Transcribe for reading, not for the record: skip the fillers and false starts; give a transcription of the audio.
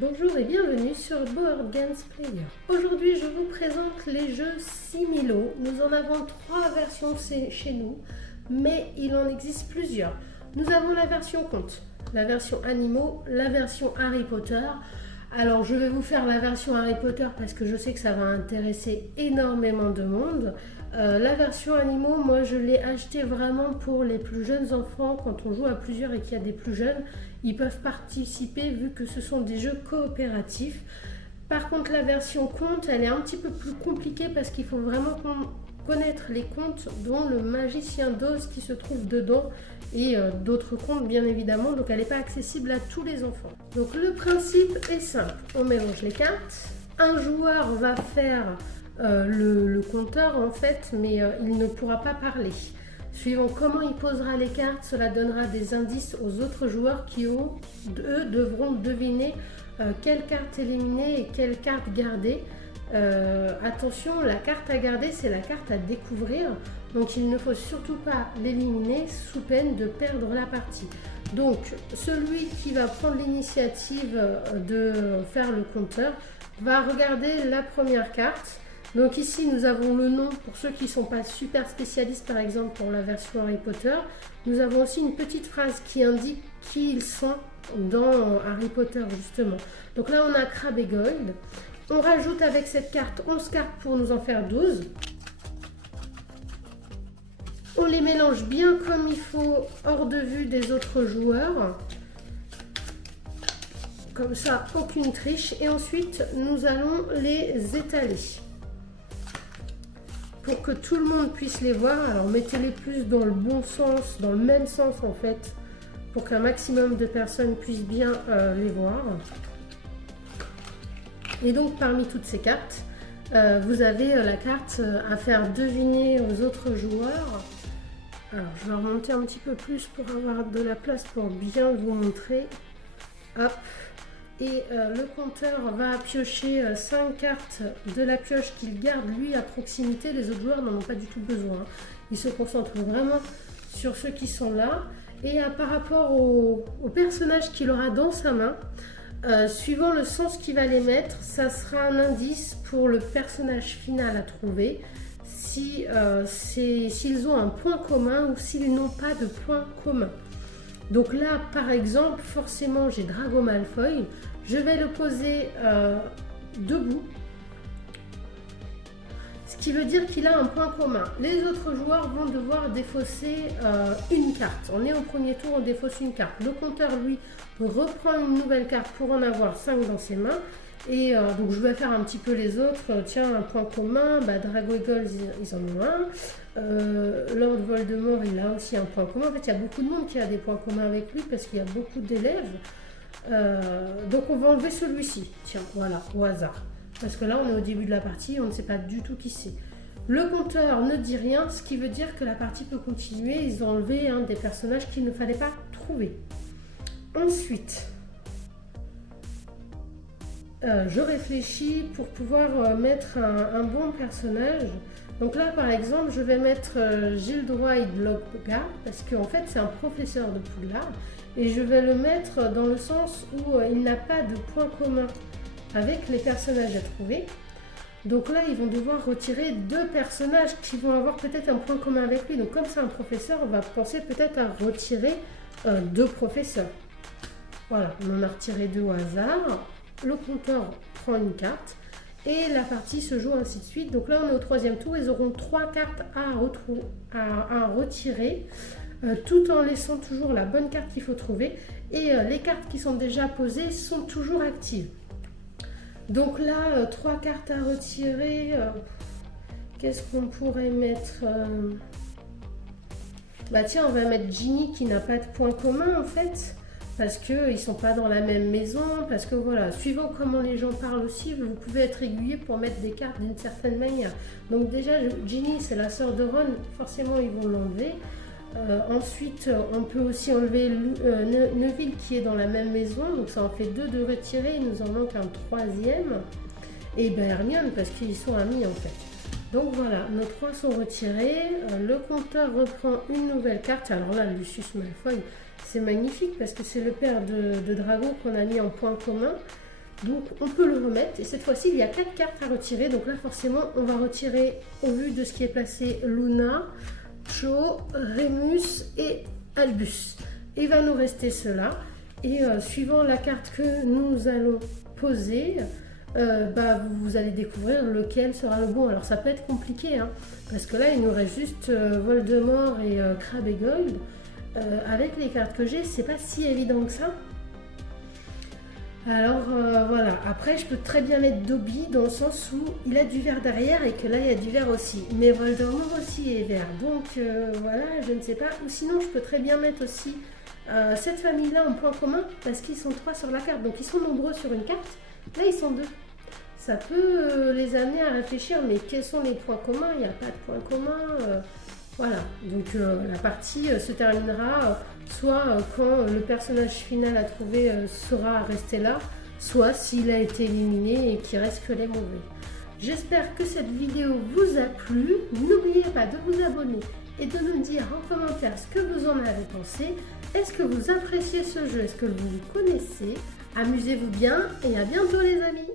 Bonjour et bienvenue sur Board Games Player. Aujourd'hui, je vous présente les jeux Similo. Nous en avons 3 versions chez nous, mais il en existe plusieurs. Nous avons la version conte, la version animaux, la version Harry Potter. Alors, je vais vous faire la version Harry Potter parce que je sais que ça va intéresser énormément de monde. La version animaux, moi je l'ai acheté vraiment pour les plus jeunes enfants. Quand on joue à plusieurs et qu'il y a des plus jeunes, ils peuvent participer vu que ce sont des jeux coopératifs. Par contre, la version conte, elle est un petit peu plus compliquée parce qu'il faut vraiment connaître les contes, dont le magicien d'Oz qui se trouve dedans et d'autres contes bien évidemment. Donc elle n'est pas accessible à tous les enfants. Donc le principe est simple, on mélange les cartes. Un joueur va faire le compteur en fait, mais il ne pourra pas parler. Suivant comment il posera les cartes, cela donnera des indices aux autres joueurs qui, eux, devront deviner quelle carte éliminer et quelle carte garder. Attention, la carte à garder, c'est la carte à découvrir. Donc il ne faut surtout pas l'éliminer sous peine de perdre la partie. Donc celui qui va prendre l'initiative de faire le compteur va regarder la première carte. Donc ici nous avons le nom pour ceux qui ne sont pas super spécialistes, par exemple pour la version Harry Potter. Nous avons aussi une petite phrase qui indique qui ils sont dans Harry Potter justement. Donc là on a Crabbe et Goyle. On rajoute avec cette carte 11 cartes pour nous en faire 12. On les mélange bien comme il faut hors de vue des autres joueurs. Comme ça, aucune triche. Et ensuite, nous allons les étaler pour que tout le monde puisse les voir. Alors mettez-les plus dans le bon sens, dans le même sens en fait, pour qu'un maximum de personnes puissent bien les voir. Et donc parmi toutes ces cartes, vous avez la carte à faire deviner aux autres joueurs. Alors je vais remonter un petit peu plus pour avoir de la place pour bien vous montrer. Hop. Et le compteur va piocher 5 cartes de la pioche qu'il garde lui à proximité. Les autres joueurs n'en ont pas du tout besoin. Il se concentre vraiment sur ceux qui sont là. Et par rapport au personnage qu'il aura dans sa main, suivant le sens qu'il va les mettre, ça sera un indice pour le personnage final à trouver. S'ils ont un point commun ou s'ils n'ont pas de point commun. Donc là, par exemple, forcément, j'ai Drago Malfoy. Je vais le poser debout, ce qui veut dire qu'il a un point commun. Les autres joueurs vont devoir défausser une carte. On est au premier tour, on défausse une carte. Le compteur, lui, reprend une nouvelle carte pour en avoir 5 dans ses mains. Et donc je vais faire un petit peu les autres. Tiens, un point commun, Drago et Goyle, ils en ont un. Lord Voldemort, il a aussi un point commun. En fait, il y a beaucoup de monde qui a des points communs avec lui parce qu'il y a beaucoup d'élèves. Donc on va enlever celui-ci. Tiens, voilà, au hasard. Parce que là, on est au début de la partie, on ne sait pas du tout qui c'est. Le compteur ne dit rien, ce qui veut dire que la partie peut continuer. Ils ont enlevé des personnages qu'il ne fallait pas trouver. Ensuite, je réfléchis pour pouvoir mettre un bon personnage. Donc là, par exemple, je vais mettre Gilderoy Logga parce qu'en fait, c'est un professeur de Poudlard. Et je vais le mettre dans le sens où il n'a pas de point commun avec les personnages à trouver. Donc là, ils vont devoir retirer 2 personnages qui vont avoir peut-être un point commun avec lui. Donc comme c'est un professeur, on va penser peut-être à retirer 2 professeurs. Voilà, on en a retiré 2 au hasard. Le compteur prend une carte et la partie se joue ainsi de suite. Donc là, on est au 3e tour. Ils auront 3 cartes à retirer tout en laissant toujours la bonne carte qu'il faut trouver. Et les cartes qui sont déjà posées sont toujours actives. Donc là, 3 cartes à retirer. Qu'est-ce qu'on pourrait mettre tiens, on va mettre Ginny qui n'a pas de point commun en fait. Parce qu'ils ne sont pas dans la même maison, parce que voilà, suivant comment les gens parlent aussi, vous pouvez être aiguillé pour mettre des cartes d'une certaine manière. Donc déjà, Ginny, c'est la sœur de Ron, forcément ils vont l'enlever. Ensuite, on peut aussi enlever Neville qui est dans la même maison, donc ça en fait 2 de retirer, il nous en manque un 3e. Et Hermione, parce qu'ils sont amis en fait. Donc voilà, nos 3 sont retirés, le compteur reprend une nouvelle carte. Alors là, Lucius Malfoy, c'est magnifique parce que c'est le père de Drago qu'on a mis en point commun. Donc on peut le remettre et cette fois-ci il y a 4 cartes à retirer. Donc là forcément on va retirer au vu de ce qui est placé Luna, Cho, Remus et Albus. Il va nous rester cela et suivant la carte que nous allons poser, vous allez découvrir lequel sera le bon. Alors ça peut être compliqué hein, parce que là il nous reste juste Voldemort et Crabbe et Goyle. Avec les cartes que j'ai, c'est pas si évident que ça. Alors voilà, après je peux très bien mettre Dobby dans le sens où il a du vert derrière et que là il y a du vert aussi. Mais Voldemort aussi est vert, donc voilà, je ne sais pas. Ou sinon je peux très bien mettre aussi cette famille-là en point commun parce qu'ils sont 3 sur la carte, donc ils sont nombreux sur une carte. Là ils sont 2. Ça peut les amener à réfléchir, mais quels sont les points communs? Il n'y a pas de points communs. Voilà, donc la partie se terminera soit quand le personnage final à trouver sera resté là, soit s'il a été éliminé et qu'il reste que les mauvais. J'espère que cette vidéo vous a plu. N'oubliez pas de vous abonner et de nous dire en commentaire ce que vous en avez pensé. Est-ce que vous appréciez ce jeu? Est-ce que vous le connaissez? Amusez-vous bien et à bientôt les amis!